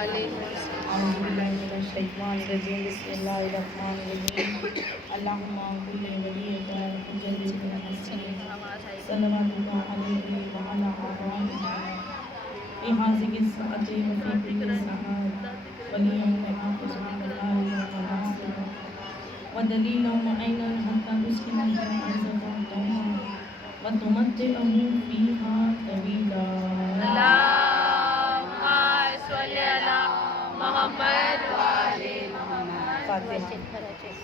علیہ وسلم۔ اعوذ باللہ من الشیطان الرجیم، بسم اللہ الرحمن الرحیم۔ اللہم کل ولیک الحجۃ الحسین صلواتک علیہ وعلی آلہ فی ہذہ الساعۃ وفی کل ساعۃ ولیہ وحافظ من اللہ وناصرہ ودلیل معینا حتی تسکنہ ارضہ طوعا وتمتعہ فیہا طویلا۔ اللہم صلی علی محمد و آل محمد۔ فاتحہ۔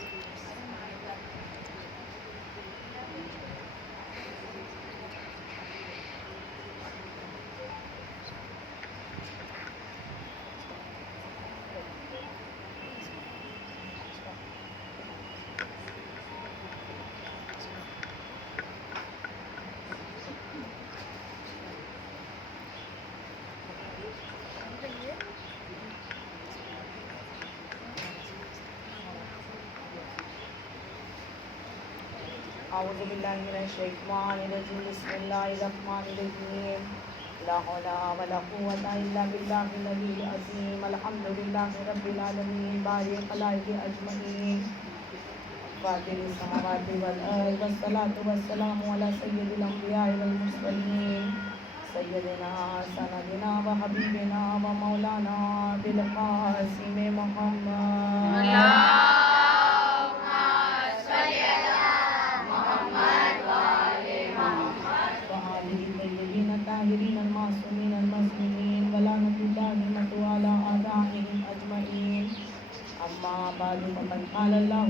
اعوذ باللہ من الشیطان الرجیم، بسم اللہ الرحمن الرحیم۔ لا حول ولا قوة الا باللہ العلی العظیم۔ الحمد للہ رب العالمین باری خلائق اجمعین فاطر السماوات والارض والصلاة والسلام علی سید الانبیاء والمرسلین سیدنا سندنا و حبیبنا و مولانا بالقاسم محمد۔ الطاہرین المعصومین المظلومین ولعنۃ اللہ علی اعدائہم اجمعین۔ اما بعد فقد قال اللہ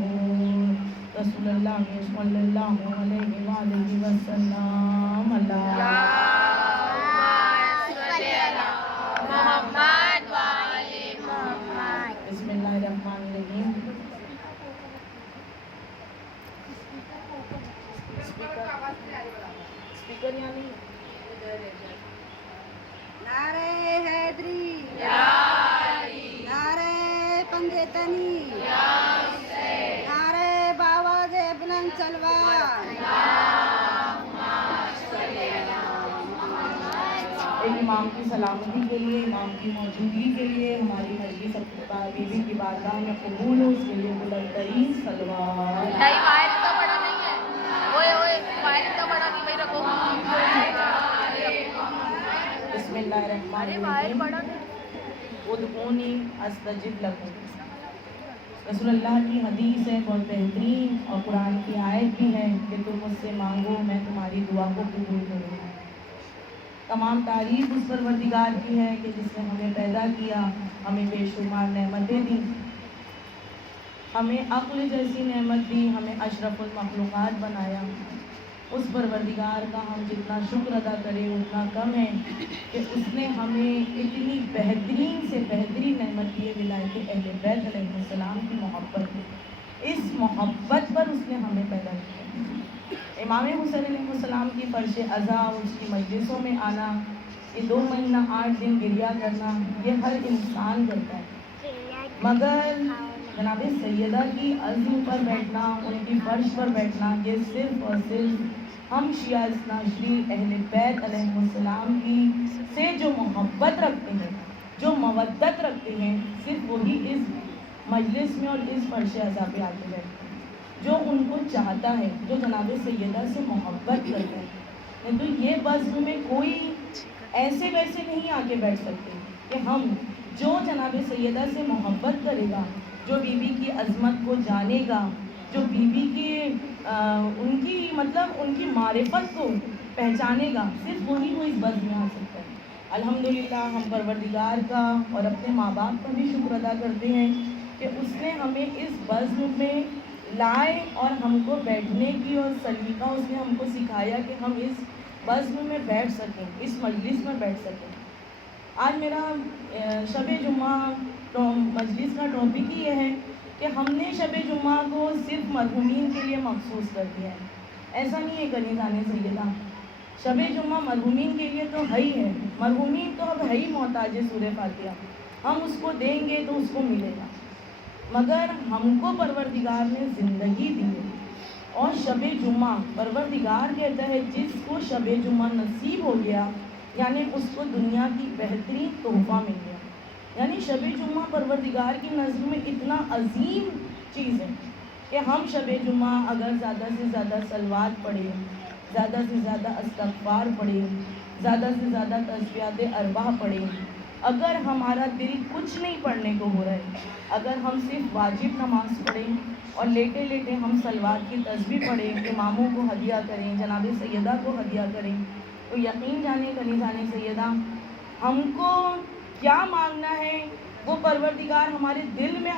رسول اللہ صلی اللہ علیہ وآلہ وسلم۔ محمد و آل محمد۔ بسم اللہ الرحمن الرحیم۔ اسپیکر یعنی نعرہ حیدری، نعرہ پنجیتنی، نعرہ باواز بلند سلوار۔ ایک امام کی سلامتی کے لیے، امام کی موجودگی کے لیے ہماری مجلس بیوی کی بارگاہ میں قبول ہو، اس کے لیے بلند ترین صلوات۔ نہیں فائر تو بڑا نہیں ہے، اوئے اوئے فائر تو بڑا نہیں، بھائی رکھو۔ بسم اللہ الرحمن ارے فائر الرحیم۔ بڑا نہیں۔ ادعونی استجب لکم، رسول اللہ کی حدیث ہے، بہت بہترین، اور قرآن کی آیت بھی ہے کہ تم مجھ سے مانگو میں تمہاری دعا کو قبول کروں گا۔ تمام تعریف اس پروردگار کی ہے کہ جس نے ہمیں پیدا کیا، ہمیں بے شمار نعمتیں دی، ہمیں عقل جیسی نعمت دی، ہمیں اشرف المخلوقات بنایا۔ اس پروردگار کا ہم جتنا شکر ادا کریں اتنا کم ہے کہ اس نے ہمیں اتنی بہترین سے بہترین نعمت دی ہے، ولایت اہل بیت علیہ السلام کی محبت۔ اس محبت پر اس نے ہمیں پیدا کیا۔ امام حسین علیہ السلام کی فرش ازاں، اس کی مجلسوں میں آنا، یہ 2 مہینہ 8 دن گریہ کرنا، یہ ہر انسان کرتا ہے، مگر جناب سیدہ کی عزم پر بیٹھنا، ان کی فرش پر بیٹھنا، یہ صرف اور صرف ہم شیعہ اثنا عشری اہل بیت علیہ السلام کی سے جو محبت رکھتے ہیں، جو مودت رکھتے ہیں، صرف وہی اس مجلس میں اور اس فرش ازاں پہ آ کے بیٹھتے ہیں، جو ان کو چاہتا ہے، جو جناب سیدہ سے محبت کرتا ہے۔ نہیں تو یہ بزم میں کوئی ایسے ویسے نہیں آ کے بیٹھ سکتے کہ ہم جو جناب سیدہ سے محبت کرے گا، جو بی بی کی عظمت کو جانے گا، جو بی بی کی ان کی مطلب ان کی معرفت کو پہچانے گا، صرف وہی وہ اس بزم میں آ سکتا ہے۔ الحمدللہ ہم پروردگار کا اور اپنے ماں باپ کا بھی شکر ادا کرتے ہیں کہ اس نے ہمیں اس بزم میں لائے اور ہم کو بیٹھنے کی اور سلیقہ اس نے ہم کو سکھایا کہ ہم اس بزم میں بیٹھ سکیں، اس مجلس میں بیٹھ سکیں۔ آج میرا شب جمعہ مجلس کا ٹاپک ہی یہ ہے کہ ہم نے شب جمعہ کو صرف مرحومین کے لیے مخصوص کر دیا ہے۔ ایسا نہیں ہے کنیزان سیدہ، شب جمعہ مرحومین کے لیے تو ہے ہی ہے، مرحومین تو اب ہے ہی محتاج سورہ فاتحہ، ہم اس کو دیں گے تو اس کو ملے گا، مگر ہم کو پروردگار نے زندگی دی ہے، اور شب جمعہ پروردگار کہتا ہے جس کو شب جمعہ نصیب ہو گیا، یعنی اس کو دنیا کی بہترین تحفہ مل گیا، یعنی یعنی شب جمعہ پروردگار کی نظر میں اتنا عظیم چیز ہے کہ ہم شب جمعہ اگر زیادہ سے زیادہ صلوات پڑھیں، زیادہ سے زیادہ استغفار پڑھیں، زیادہ سے زیادہ تسبیحات اربعہ پڑھیں، اگر ہمارا دل کچھ نہیں پڑھنے کو ہو رہا ہے، اگر ہم صرف واجب نماز پڑھیں اور لیٹے لیٹے ہم صلوات کی تسبیح پڑھیں، اماموں کو ہدیہ کریں، جناب سیدہ کو ہدیہ کریں، تو یقین جانے کنیزان سیدہ ہم کو کیا مانگنا ہے وہ پروردگار ہمارے دل میں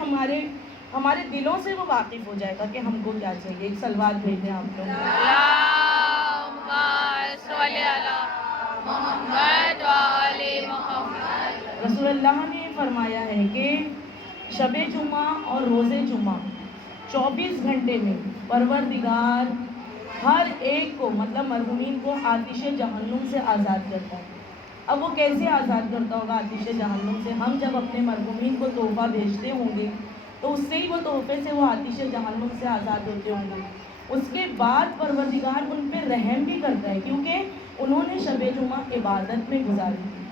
ہمارے دلوں سے وہ واقف ہو جائے گا کہ ہم کو کیا چاہیے. ایک صلوات بھیجیں آپ لوگ. اللہم صلی علی محمد و آل محمد. رسول اللہ نے فرمایا ہے کہ شب جمعہ اور روز جمعہ 24 گھنٹے میں پروردگار ہر ایک کو مطلب مرحومین کو آتش جہنم سے آزاد کرتا ہے. اب وہ کیسے آزاد کرتا ہوگا آتش جہنم سے؟ ہم جب اپنے مرحومین کو تحفہ بھیجتے ہوں گے تو اس سے ہی وہ تحفے سے وہ آتش جہنم سے آزاد ہوتے ہوں گے. اس کے بعد پروردگار ان پہ رحم بھی کرتا ہے کیونکہ انہوں نے شب جمعہ عبادت میں گزاری تھی.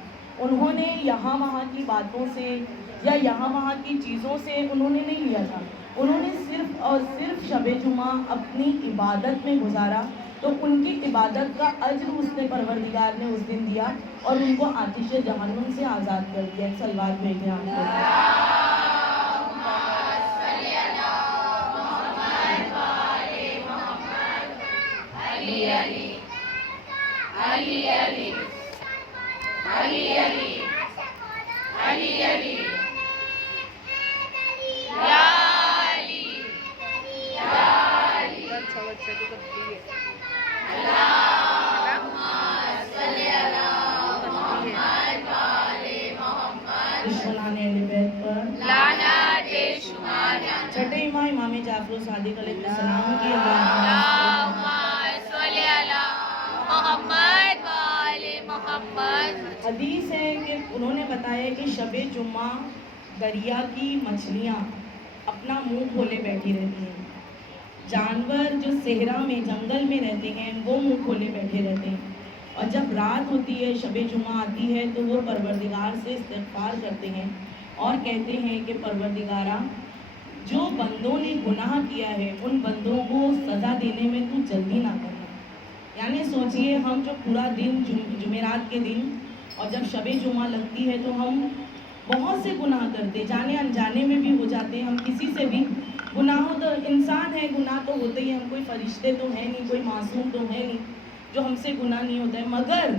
انہوں نے یہاں وہاں کی باتوں سے یا یہاں وہاں کی چیزوں سے انہوں نے نہیں لیا تھا. انہوں نے صرف اور صرف شب جمعہ اپنی عبادت میں گزارا تو ان کی عبادت کا اجر اس نے پروردگار نے اس دن دیا اور ان کو آتش جہنم سے آزاد کر دیا. ایک صلوات بھیجیں آپ کو. دشمنان اہل بیت پر لعنت شمار. چھٹے امام امام جعفر صادق علیہ السلام کی اللہم صلی علی محمد و آل محمد. حدیث ہے کہ انہوں نے بتایا کہ شب جمعہ دریا کی مچھلیاں اپنا منہ کھولے بیٹھی رہتی ہیں. جانور جو صحرا میں جنگل میں رہتے ہیں وہ منہ کھولے بیٹھے رہتے ہیں. اور جب رات ہوتی ہے شب جمعہ آتی ہے تو وہ پروردگار سے استغفار کرتے ہیں اور کہتے ہیں کہ پروردگارا جو بندوں نے گناہ کیا ہے ان بندوں کو سزا دینے میں تو جلدی نہ کرنا. یعنی سوچئے ہم جو پورا دن جمعرات کے دن اور جب شب جمعہ لگتی ہے تو ہم بہت سے گناہ کرتے جانے انجانے میں بھی ہو جاتے ہیں. ہم کسی سے بھی گناہ تو انسان ہے, گناہ تو ہوتے ہی, ہم کوئی فرشتے تو ہیں نہیں, کوئی معصوم تو ہے نہیں جو ہم سے گناہ نہیں ہوتا ہے. مگر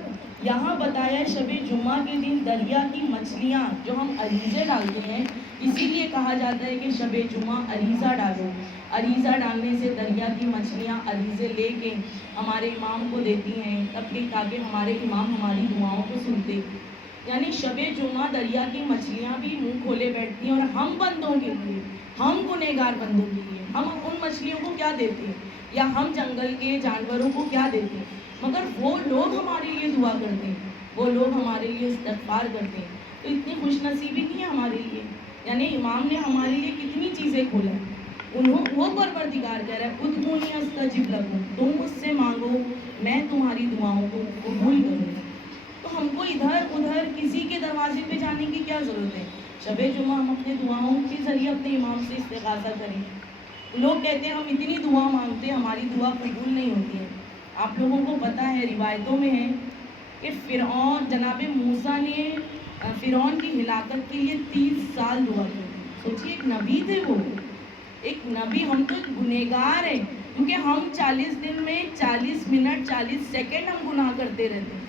یہاں بتایا شب جمعہ کے دن دریا کی مچھلیاں جو ہم عریضے ڈالتے ہیں, اسی لیے کہا جاتا ہے کہ شب جمعہ عریضہ ڈالو. عریضہ ڈالنے سے دریا کی مچھلیاں عریضے لے کے ہمارے امام کو دیتی ہیں تاکہ ہمارے امام ہماری دعاؤں کو سنتے. یعنی شب جمعہ دریا کی مچھلیاں بھی منہ کھولے بیٹھتی ہیں اور ہم بندوں کے لیے, ہم گنہگار بندوں کے لیے ہم ان مچھلیوں کو کیا دیتے ہیں یا ہم جنگل کے جانوروں کو کیا دیتے ہیں, مگر وہ لوگ ہمارے لیے دعا کرتے ہیں, وہ لوگ ہمارے لیے استغفار کرتے ہیں. تو اتنی خوش نصیبی نہیں ہے ہمارے لیے. یعنی امام نے ہمارے لیے کتنی چیزیں کھولا ہے. وہ پروردگار کہہ رہا ہے ادعونی استجب لکم, تم مجھ سے مانگو میں تمہاری دعاؤں کو قبول کروں. تو ہم کو ادھر ادھر کسی کے دروازے پہ جانے کی کیا ضرورت ہے؟ شب جمعہ ہم اپنے دعاؤں کے ذریعے اپنے امام سے استغاثہ کریں. لوگ کہتے ہیں ہم اتنی دعا مانگتے ہیں ہماری دعا قبول نہیں ہوتی ہے. آپ لوگوں کو پتہ ہے روایتوں میں ہے کہ فرعون جناب موسیٰ نے فرعون کی ہلاکت کے لیے 30 سال دعا کی. سوچیے ایک نبی تھے, وہ ایک نبی. ہم تو گنہگار ہیں کیونکہ ہم 40 دن میں 40 منٹ 40 سیکنڈ ہم گناہ کرتے رہتے ہیں.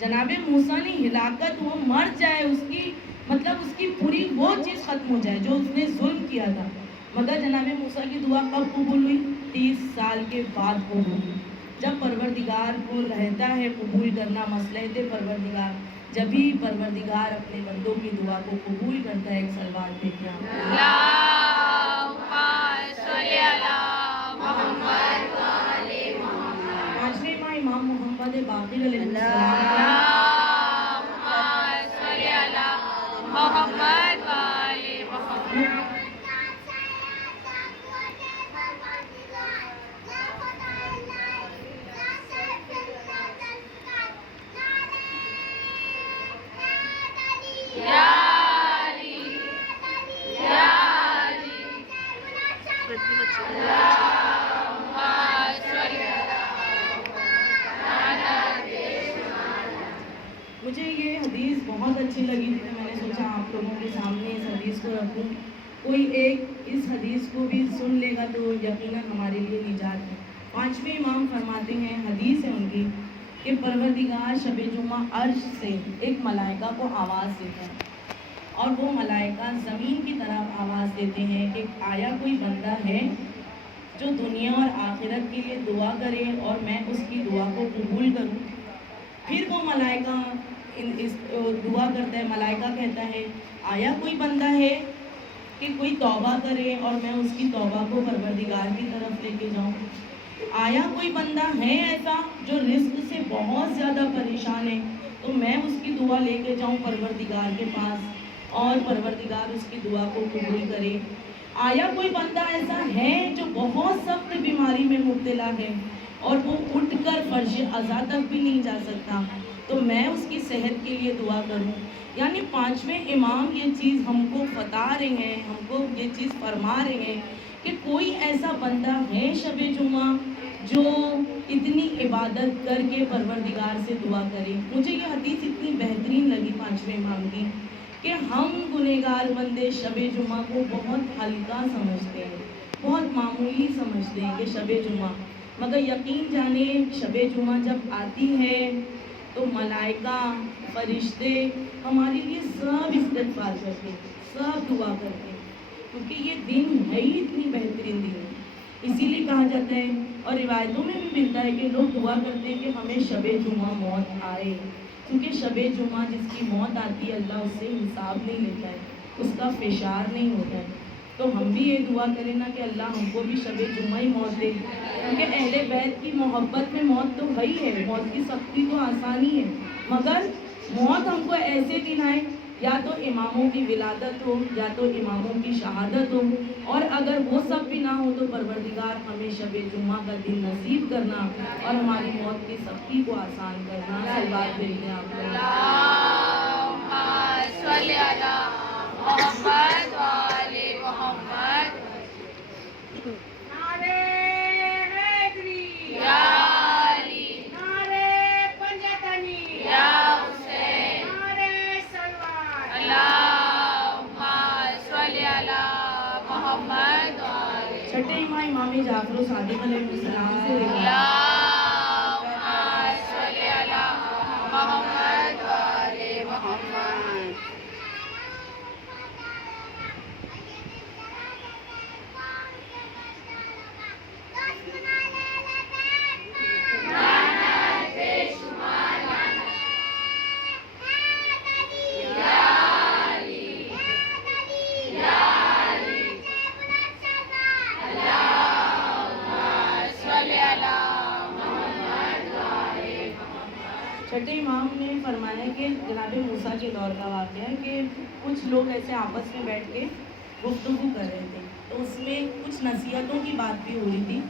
جناب موسیٰ نے ہلاکت, وہ مر جائے, اس کی پوری وہ چیز ختم ہو جائے جو اس نے ظلم کیا تھا. مگر جناب موسیٰ کی دعا کب قبول ہوئی؟ 30 سال کے بعد قبول ہوئی. جب پروردگار کو رہتا ہے قبول کرنا مصلحت پروردگار, جبھی پروردگار اپنے بندوں کی دعا کو قبول کرتا ہے. ایک صلوات دیکھیں آپ. اللہم صلی علی محمد و آل محمد. پانچویں ماہ امام محمد باقر علیہ السلام. اللہم صلی علی محمد و آل محمد. یا مجھے یہ حدیث بہت اچھی لگی تھی تو میں نے سوچا آپ لوگوں کے سامنے اس حدیث کو رکھوں. کوئی ایک اس حدیث کو بھی سن لے گا تو یقیناً ہمارے لیے نجات ہے. 5ویں امام فرماتے ہیں، حدیث ہے ان کی، کہ پروردگار شب جمعہ عرش سے ایک ملائکہ کو آواز دیتا ہے، اور وہ ملائکہ زمین کی طرف آواز دیتے ہیں کہ آیا کوئی بندہ ہے جو دنیا اور آخرت کے لیے دعا کرے اور میں اس کی دعا کو قبول کروں. پھر وہ ملائکہ دعا کرتا ہے، ملائکہ کہتا ہے آیا کوئی بندہ ہے کہ کوئی توبہ کرے اور میں اس کی توبہ کو پروردگار کی طرف لے کے جاؤں. آیا کوئی بندہ ہے ایسا جو رزق سے بہت زیادہ پریشان ہے تو میں اس کی دعا لے کے جاؤں پروردگار کے پاس اور پروردگار اس کی دعا کو قبول کرے. آیا کوئی بندہ ایسا ہے جو بہت سخت بیماری میں مبتلا ہے اور وہ اٹھ کر فرش عزا تک بھی نہیں جا سکتا تو میں اس کی صحت کے لیے دعا کروں. یعنی 5ویں امام یہ چیز ہم کو بتا رہے ہیں، ہم کو یہ چیز فرما رہے ہیں کہ کوئی ایسا بندہ ہے شب جمعہ جو اتنی عبادت کر کے پروردگار سے دعا کرے. مجھے یہ حدیث اتنی بہترین لگی 5ویں امام کی کہ ہم گنہگار بندے شب جمعہ کو بہت ہلکا سمجھتے ہیں، بہت معمولی سمجھتے ہیں کہ شب جمعہ، مگر یقین جانے شب جمعہ جب آتی ہے تو ملائکہ فرشتے ہمارے لیے سب استغفار کرتے ہیں، سب دعا کرتے ہیں، کیونکہ یہ دن ہے ہی اتنی بہترین دن ہے. اسی لیے کہا جاتا ہے اور روایتوں میں بھی ملتا ہے کہ لوگ دعا کرتے ہیں کہ ہمیں شب جمعہ موت آئے، کیونکہ شب جمعہ جس کی موت آتی ہے اللہ اس سے حساب نہیں لیتا ہے، اس کا فشار نہیں ہوتا ہے. تو ہم بھی یہ دعا کریں نا کہ اللہ ہم کو بھی شب جمعہ ہی موت دے، کیونکہ اہل بیت کی محبت میں موت تو وہی ہے، موت کی سختی تو آسانی ہے، مگر موت ہم کو ایسے دن آئے یا تو اماموں کی ولادت ہو یا تو اماموں کی شہادت ہو، اور اگر وہ سب بھی نہ ہو تو پروردگار ہمیں شب جمعہ کا دن نصیب کرنا اور ہماری موت کی سختی کو آسان کرنا. صلوات بھیجتے ہیں آپ لوگ. اللہم صلی علی محمد و آل محمد. نعرے حیدری، یا علی، نعرے پنجتنی، یا حسین، نعرے سلوات. اللہم صلی علی محمد و آل. چھٹے امام امام جعفر صادق علیہ السلام سے روایت اللہم صلی علی محمد و آل محمد. چھٹے امام نے فرمایا کہ جناب موسیٰ کے دور کا واقعہ ہے کہ کچھ لوگ ایسے آپس میں بیٹھ کے گفتگو کر رہے تھے، تو اس میں کچھ نصیحتوں کی بات بھی ہو رہی تھی،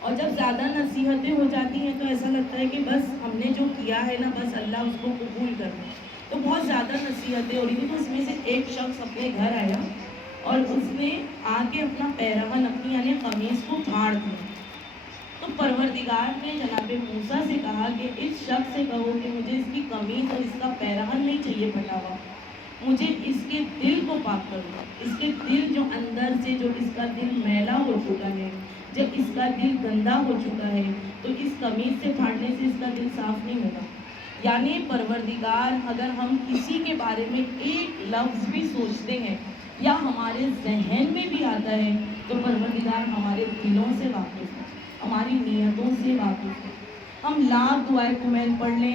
اور جب زیادہ نصیحتیں ہو جاتی ہیں تو ایسا لگتا ہے کہ بس ہم نے جو کیا ہے نا بس اللہ اس کو قبول کر لے. تو بہت زیادہ نصیحتیں ہو رہی تھیں، تو اس میں سے ایک شخص اپنے گھر آیا اور اس نے آ کے اپنا پیراہن اپنی یعنی قمیص کو پھاڑ دیا. تو پروردگار نے جناب موسیٰ سے کہا کہ اس شخص سے کہو کہ مجھے اس کی قمیص اور اس کا پیراہن نہیں چاہیے پھٹا ہوا، مجھے اس کے دل کو پاک کرو. اس کے دل جو اندر سے جو اس کا دل میلا ہو چکا ہے، جب اس کا دل گندا ہو چکا ہے تو اس قمیص سے پھاڑنے سے اس کا دل صاف نہیں ہوگا. یعنی پروردگار اگر ہم کسی کے بارے میں ایک لفظ بھی سوچتے ہیں یا ہمارے ذہن میں بھی آتا ہے تو پروردگار ہمارے دلوں سے واقف ہے، ہماری نیتوں سے واقف ہے. ہم لاکھ دعائیں کمیل پڑھ لیں،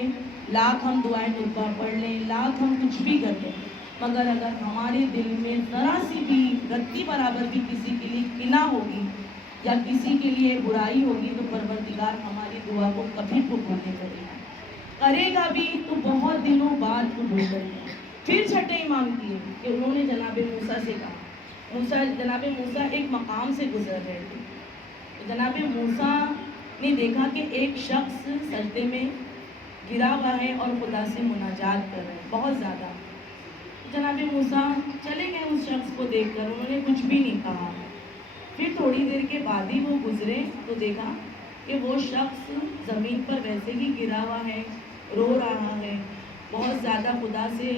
لاکھ ہم دعائیں نبا پڑھ لیں، لاکھ ہم کچھ بھی کر لیں، مگر اگر ہمارے دل میں ذرا سی بھی رتی برابر بھی کسی کے لیے کینہ ہوگی یا کسی کے لیے برائی ہوگی تو پروردگار ہماری دعا کو کبھی قبول نہیں کرے گا، کرے گا بھی تو بہت دنوں بعد قبول کرے گا. پھر چھٹے امام کیے کہ انہوں نے جناب موسیٰ سے کہا، جناب موسیٰ ایک مقام سے گزر رہے تھے، جناب موسیٰ نے دیکھا کہ ایک شخص سجدے میں گرا ہوا ہے اور خدا سے مناجات کر رہے ہیں بہت زیادہ. جناب موسیٰ چلے گئے اس شخص کو دیکھ کر، انہوں نے کچھ بھی نہیں کہا. پھر تھوڑی دیر کے بعد ہی وہ گزرے تو دیکھا کہ وہ شخص زمین پر ویسے ہی گرا ہوا ہے، رو رہا ہے، بہت زیادہ خدا سے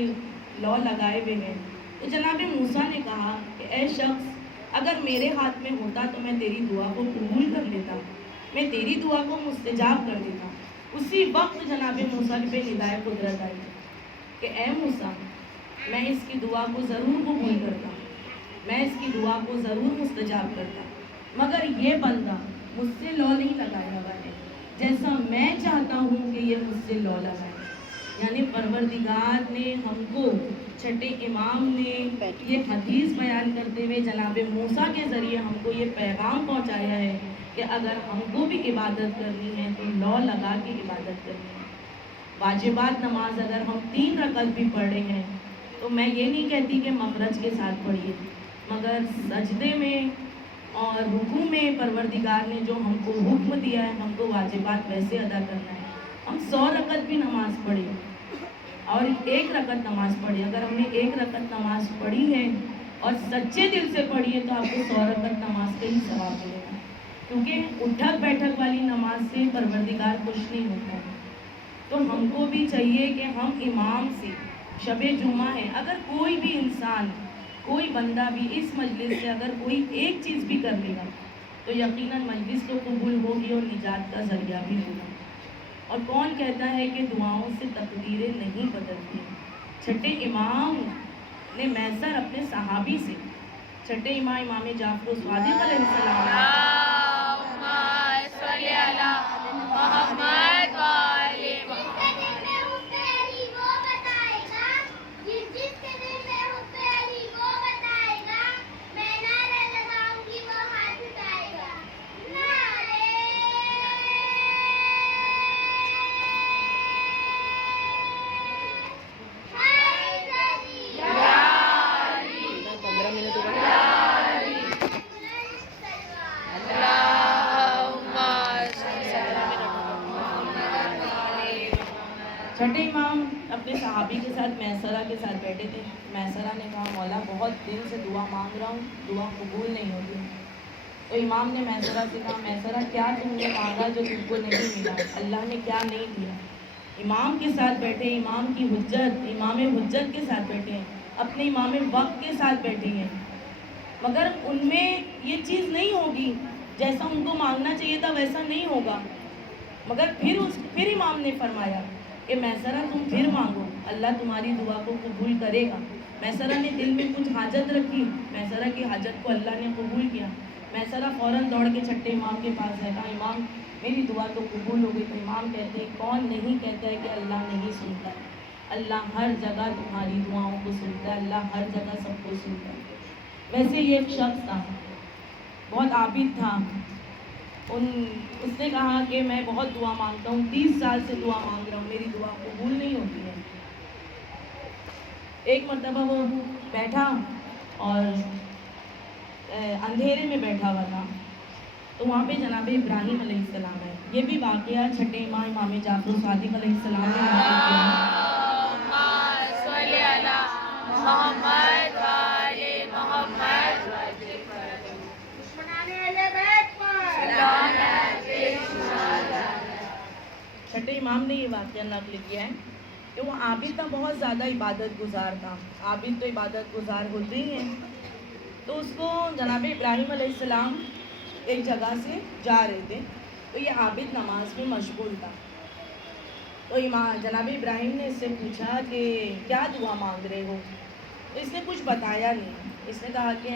لو لگائے ہوئے ہیں۔ تو جناب موسیٰ نے کہا کہ اے شخص، اگر میرے ہاتھ میں ہوتا تو میں تیری دعا کو قبول کر لیتا، میں تیری دعا کو مستجاب کر دیتا۔ اسی وقت جناب موسیٰ پہ ندائے قدرت آئی کہ اے موسیٰ، میں اس کی دعا کو ضرور قبول کرتا، میں اس کی دعا کو ضرور مستجاب کرتا، مگر یہ بندہ مجھ سے لو نہیں لگائے ہوا ہے جیسا میں چاہتا ہوں کہ یہ مجھ سے لو لگائے۔ یعنی پروردگار نے ہم کو، چھٹے امام نے یہ حدیث بیان کرتے ہوئے جناب موسیٰ کے ذریعے ہم کو یہ پیغام پہنچایا ہے کہ اگر ہم کو بھی عبادت کرنی ہے تو لو لگا کے عبادت کرنی ہے۔ واجبات نماز اگر ہم 3 رکعت بھی پڑھ رہے ہیں تو میں یہ نہیں کہتی کہ مخرج کے ساتھ پڑھیے، مگر سجدے میں اور رکوع میں پروردگار نے جو ہم کو حکم دیا ہے ہم کو واجبات ویسے ادا کرنا ہے۔ ہم 100 رکعت بھی نماز پڑھیں اور 1 رکعت نماز پڑھی، اگر ہم نے 1 رکعت نماز پڑھی ہے اور سچے دل سے پڑھی ہے تو آپ کو 100 رکعت نماز کا ہی ثواب ملے گا، کیونکہ اٹھک بیٹھک والی نماز سے پروردگار خوش نہیں ہوتا ہے۔ تو ہم کو بھی چاہیے کہ ہم امام سے، شب جمعہ ہے، اگر کوئی بھی انسان، کوئی بندہ بھی اس مجلس سے اگر کوئی ایک چیز بھی کر لے گا تو یقیناً مجلس تو قبول ہوگی اور نجات کا ذریعہ بھی ہوگا۔ اور کون کہتا ہے کہ دعاؤں سے تقدیریں نہیں بدلتی؟ چھٹے امام نے میسر اپنے صحابی سے، چھٹے امام جعفر الصادق علیہ السلام اللہم صلی علی محمد وآل محمد۔ چھٹے امام اپنے صحابی کے ساتھ میسرہ کے ساتھ بیٹھے تھے۔ میسرہ نے کہا مولا بہت دن سے دعا مانگ رہا ہوں، دعا قبول نہیں ہوتی۔ تو امام نے میسرہ سے کہا میسرہ کیا تم نے مانگا جو تم کو نہیں ملا؟ اللہ نے کیا نہیں دیا؟ امام کے ساتھ بیٹھے، امام کی حجت، امام حجت کے ساتھ بیٹھے ہیں، اپنے امام وقت کے ساتھ بیٹھے ہیں، مگر ان میں یہ چیز نہیں ہوگی جیسا ان کو مانگنا چاہیے تھا ویسا نہیں ہوگا۔ مگر پھر امام نے فرمایا کہ میسرہ تم پھر مانگو، اللہ تمہاری دعا کو قبول کرے گا۔ میسرہ نے دل میں کچھ حاجت رکھی، میسرہ کی حاجت کو اللہ نے قبول کیا۔ میسرہ فوراً دوڑ کے چھٹے امام کے پاس ہے، کہا امام میری دعا تو قبول ہو گئی۔ تو امام کہتے ہیں کون نہیں کہتا ہے کہ اللہ نہیں سنتا ہے؟ اللہ ہر جگہ تمہاری دعاؤں کو سنتا ہے، اللہ ہر جگہ سب کو سنتا ہے۔ ویسے یہ ایک شخص تھا، بہت عابد تھا، اس نے کہا کہ میں بہت دعا مانگتا ہوں، 30 سال سے دعا مانگ رہا ہوں، میری دعا قبول نہیں ہوتی ہے۔ ایک مرتبہ وہ بیٹھا اور اندھیرے میں بیٹھا ہوا تھا، تو وہاں پہ جناب ابراہیم علیہ السلام ہے۔ یہ بھی واقعہ چھٹے امام جعفر الصادق علیہ السلام نے نقل کیا ہے۔ اللہم صلی علی محمد وآل محمد۔ چھٹے امام نے یہ واقعہ نقل کیا ہے کہ وہ عابد تھا، بہت زیادہ عبادت گزار تھا۔ عابد تو عبادت گزار ہوتے ہی ہیں۔ تو اس کو جناب ابراہیم علیہ السلام ایک جگہ سے جا رہے تھے، تو یہ عابد نماز میں مشغول تھا۔ تو جناب ابراہیم نے اس سے پوچھا کہ کیا دعا مانگ رہے ہو؟ تو اس نے کچھ بتایا نہیں، اس نے کہا کہ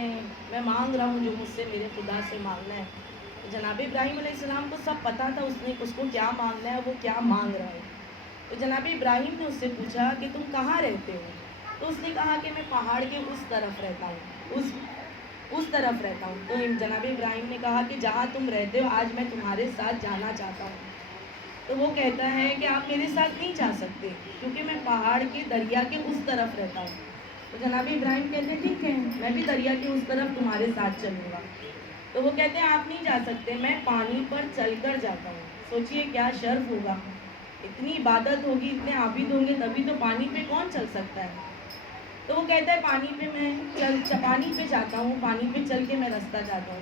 میں مانگ رہا ہوں جو مجھ سے میرے خدا سے مانگنا ہے۔ تو جناب ابراہیم علیہ السلام کو سب پتہ تھا اس کو کیا مانگنا ہے، وہ کیا مانگ رہا ہے۔ تو جناب ابراہیم نے اس سے پوچھا کہ تم کہاں رہتے ہو؟ تو اس نے کہا کہ میں پہاڑ کے اس طرف رہتا ہوں، اس طرف رہتا ہوں۔ تو جناب ابراہیم نے کہا کہ جہاں تم رہتے ہو آج میں تمہارے ساتھ جانا چاہتا ہوں۔ تو وہ کہتا ہے کہ آپ میرے ساتھ نہیں جا سکتے کیونکہ میں پہاڑ کے دریا کے اس طرف رہتا ہوں۔ تو جناب ابراہیم کہتے ہیں ٹھیک ہے میں بھی دریا کے اس طرف تمہارے ساتھ چلوں گا۔ تو وہ کہتے ہیں آپ نہیں جا سکتے، میں پانی پر چل کر جاتا ہوں۔ سوچئے کیا شرف ہوگا، اتنی عبادت ہوگی، اتنے عابد ہوں گے تبھی تو پانی پہ کون چل سکتا ہے۔ تو وہ کہتا ہے پانی پہ میں پانی پہ جاتا ہوں، پانی پہ چل کے میں راستہ جاتا ہوں۔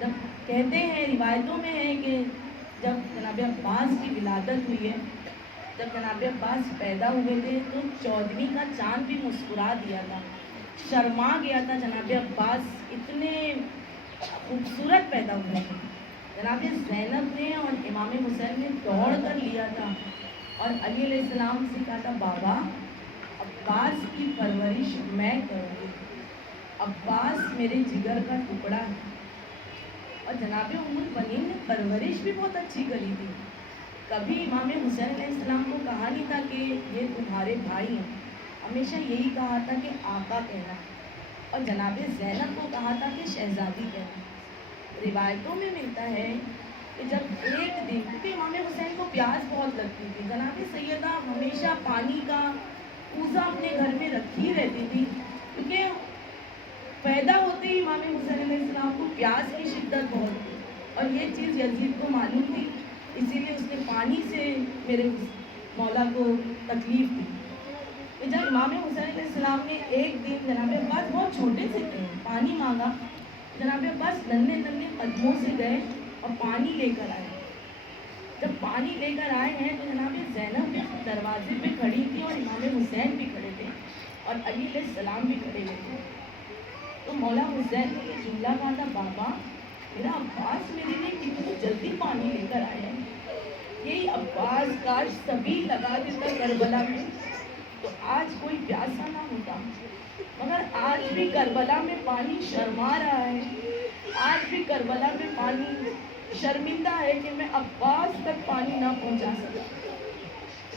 جب کہتے ہیں روایتوں میں ہے کہ جب جناب عباس کی ولادت ہوئی ہے، جب جناب عباس پیدا ہوئے تھے تو 14ویں کا چاند بھی مسکرا دیا تھا، شرما گیا تھا جناب عباس، اتنے خوبصورت پیدا ہوئے تھے۔ جناب زینب نے اور امام حسین نے دوڑ کر لیا تھا اور علی علیہ السلام سے کہا تھا بابا عباس کی پرورش میں کروں گی، عباس میرے جگر کا ٹکڑا ہے۔ اور جناب ام البنین نے پرورش بھی بہت اچھی کری تھی، کبھی امام حسین علیہ السلام کو کہا نہیں تھا کہ یہ تمہارے بھائی ہیں، ہمیشہ یہی کہا تھا کہ آقا کہنا، اور جناب زینب کو کہا تھا کہ شہزادی کہنا۔ روایتوں میں ملتا ہے کہ جب ایک دن، کیونکہ امام حسین کو پیاس بہت لگتی تھی، جناب سیدہ ہمیشہ پانی کا کوزہ اپنے گھر میں رکھی رہتی تھی، کیونکہ پیدا ہوتے ہی امام حسین علیہ السلام کو پیاس کی شدت بہت تھی، اور یہ چیز یزید کو معلوم تھی، اسی لیے اس نے پانی سے میرے مولا کو تکلیف دی۔ تو جب امام حسین علیہ السلام نے ایک دن جناب عباس بہت چھوٹے سے تھے، پانی مانگا، جناب عباس ننھے ننھے قدموں سے گئے اور پانی لے کر آئے۔ جب پانی لے کر آئے ہیں تو جناب زینب دروازے پہ کھڑی تھی اور امام حسین بھی کھڑے تھے اور علی علیہ السلام بھی کھڑے ہوئے تھے۔ تو مولا حسین نے یہ جملہ کہا تھا بابا میرا عباس میرے لیے کتنی جلدی پانی لے کر آئے ہیں، یہی عباس کاش سبھی لگا دیتا کربلا میں تو آج کوئی پیاسا نہ ہوتا، مگر آج بھی کربلا میں پانی شرما رہا ہے، آج بھی کربلا میں پانی شرمندہ ہے کہ میں عباس تک پانی نہ پہنچا سکا۔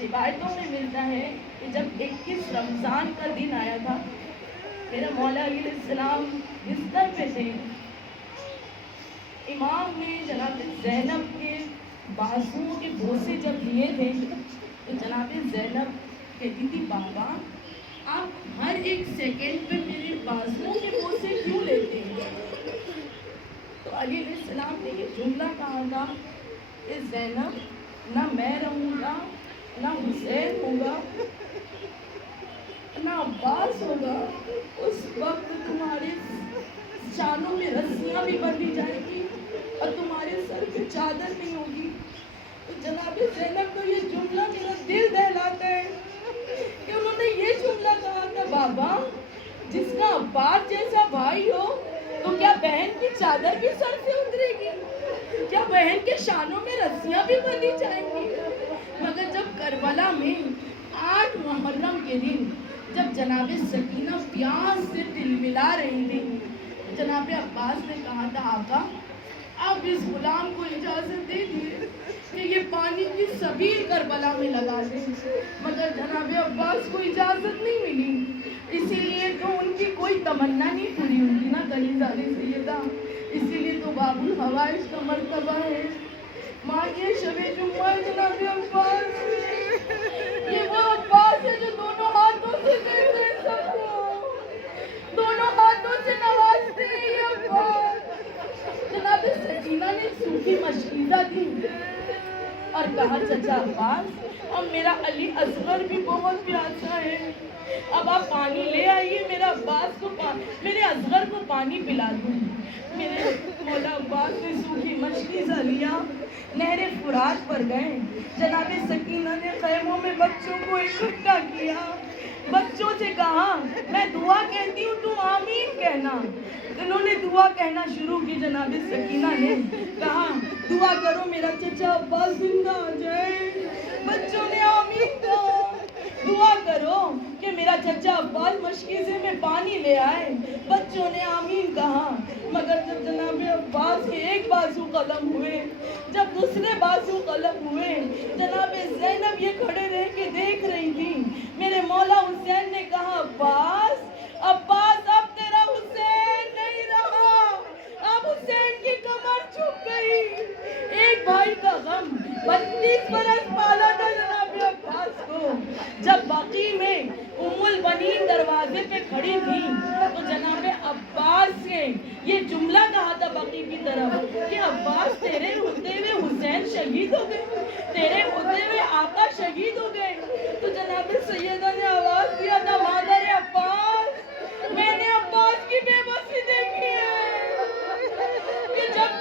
روایتوں میں ملتا ہے کہ جب 21 رمضان کا دن آیا تھا، میرا مولا علیہ السلام بستر پہ تھے، امام نے جناب زینب کے بازوؤں کے بوسے جب لیے تھے تو جناب زینب کہتی تھی بابا آپ ہر ایک سیکنڈ پہ میرے بازوؤں کے بوسے کیوں لیتے ہیں؟ تو علی علیہ السلام نے یہ جملہ کہا تھا کہ زینب نہ میں رہوں گا، نہ حسین ہوگا، نہ عباس ہوگا، اس وقت تمہارے شانوں میں رسیاں بھی بندھی جائیں گی اور تمہارے سر پہ چادر نہیں ہوگی۔ تو جناب زینب کو یہ جملہ میرا دل دہلاتا ہے کہ انہوں نے یہ جملہ کہا تھا بابا جس کا عباس جیسا بھائی ہو تو کیا بہن کی چادر بھی سر سے اترے گی؟ کیا بہن کے شانوں میں رسیاں بھی بندھی جائیں گی؟ مگر جب کربلا میں 8 محرم کے دن جب جناب سکینہ پیاس سے تلملا رہی تھی، جناب عباس نے کہا تھا آقا آپ اس غلام کو اجازت دے دیے کہ یہ پانی کی سبیل کربلا میں لگا دیں، مگر جناب عباس کو اجازت نہیں ملی، اسی لیے تو ان کی کوئی تمنا نہیں پوری ہوئی نا کلیزادی سیدہ، اسی لیے تو باب الحوائج کا مرتبہ ہے، مانگیے شب جمعہ جناب عباس سے، یہ وہ عباس ہے جو دونوں ہاتھوں سے دیتے ہیں سب کو، دونوں ہاتھوں سے نوازتے ہیں یہ عباس۔ جناب سکینہ نے سوکھی مشکیزہ دی اور کہا چچا عباس اب میرا علی اصغر بھی بہت پیاسا ہے، اب آپ پانی لے آئیے، میرا عباس کو میرے اصغر کو پانی پلا دوں۔ میرے مولا عباس نے سوکھی مشکیزہ لیا، نہر فرات پر گئے، جناب سکینہ نے خیموں میں بچوں کو اکٹھا کیا، بچوں سے کہا میں دعا کہتی ہوں تم آمین کہنا۔ انہوں نے دعا کہنا شروع کی، جناب سکینہ نے کہا دعا کرو میرا چچا عباس زندہ ہو جائے، بچوں نے آمین کہا، دعا کرو کہ میرا چچا عباس مشکیزے میں پانی لے آئے، بچوں نے آمین کہا، مگر جب جناب عباس کے ایک بازو قلم ہوئے، جب دوسرے بازو قلم ہوئے، جناب زینب یہ کھڑے رہ کے دیکھ رہی تھی، میرے مولا حسین نے کہا عباس عباس اب تیرا حسین نہیں رہا، اب حسین کی کمر جھک گئی۔ ایک بھائی کا غم 32 برس پالا تھا جناب عباس کو، جب باقی میں ام البنین دروازے پہ کھڑی تھی تو جناب عباس سے یہ جملہ کہا تھا باقی کی طرف کہ عباس تیرے ہوتے ہوئے حسین شہید ہو گئے، تیرے ہوتے ہوئے آقا شہید ہو گئے۔ تو جناب سیدہ نے آواز دیا تھا مادر عباس میں نے عباس کی بے بسی دیکھی ہے کہ جب